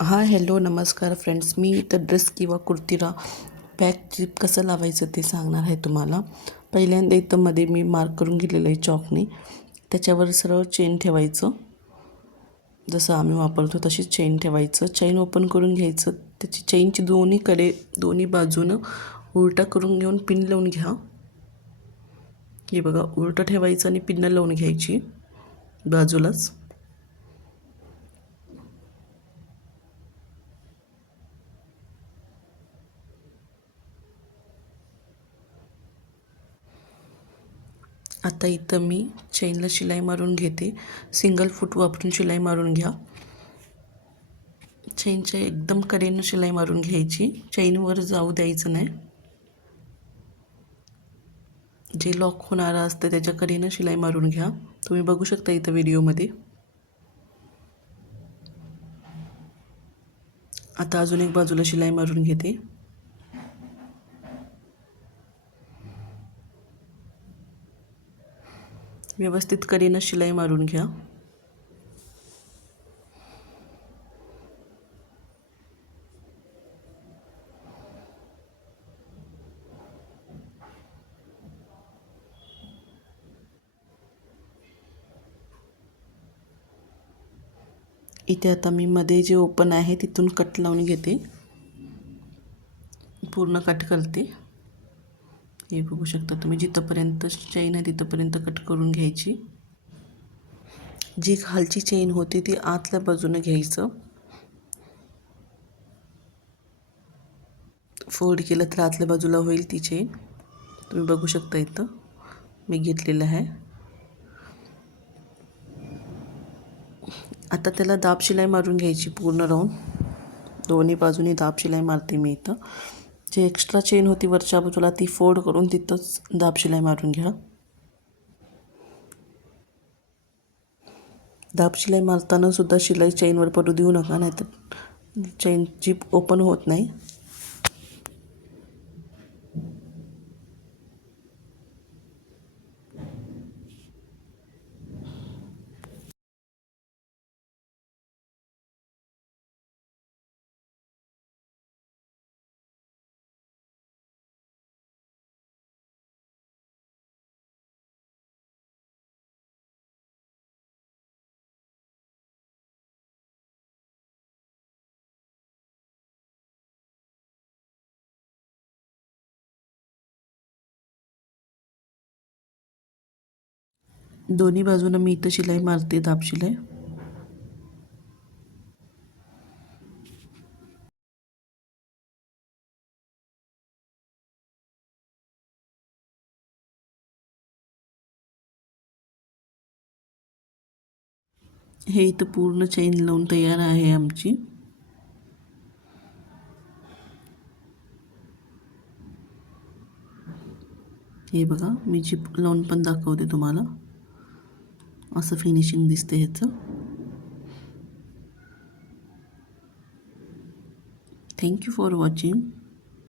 Hello नमस्कार friends. मी इथं dress किंवा कुर्तीला बॅक जिप कसं लावायचं ते सांगणार आहे तुम्हाला. पहिल्यांदा इथं मध्ये मी मार्क करून घेतलेलं आहे चॉकने. त्याच्यावर सरळ चेन ठेवायचं, जसं आम्ही वापरतो तशीच चेन ठेवायचं. चेन ओपन करून घ्यायचं. त्याची चेनची दोन्ही बाजूनं उलटा करून घेऊन पिन लावून घ्या. हे बघा, उलटं ठेवायचं आणि पिन लावून घ्यायची बाजूलाच. आता इथं मी चेनला शिलाई मारून घेते. सिंगल फूट वापरून शिलाई मारून घ्या. चेनच्या एकदम कडेनं शिलाई मारून घ्यायची, चेनवर जाऊ द्यायचं नाही. जे लॉक होणारं असतं त्याच्या कडेनं शिलाई मारून घ्या. तुम्ही बघू शकता इथं व्हिडिओमध्ये. आता अजून एक बाजूला शिलाई मारून घेते. व्यवस्थित कडेनं शिलाई मारून घ्या. इथे आता मी मध्ये जे ओपन आहे तिथून कट लावून घेते, पूर्ण कट करते. हे बघू शकता तुम्ही, जिथंपर्यंत चेन आहे तिथंपर्यंत कट करून घ्यायची. जी खालची चेन होती ती आतल्या बाजूने घ्यायचं. फोल्ड केलं तर आतल्या बाजूला होईल ती चेन. तुम्ही बघू शकता इथं मी घेतलेलं आहे. आता त्याला दाब शिलाई मारून घ्यायची पूर्ण राऊंड. दोन्ही बाजूनी दाब शिलाई मारते मी इथं. जी एक्स्ट्रा चेन होती वरच्या बाजूला ती फोल्ड करून तिथंच दाब शिलाई मारून घ्या. दाब शिलाई मारताना सुद्धा शिलाई चेनवर पडू देऊ नका, नाहीतर चेन जीप ओपन होत नाही. दोन्ही बाजूनं मी इथं शिलाई मारते, दाब शिलाई. हे इथं पूर्ण चेन लावून तयार आहे आमची. हे बघा, मी जीप लावून पण दाखवते तुम्हाला. असं फिनिशिंग दिसते ह्याचं. Thank you for watching.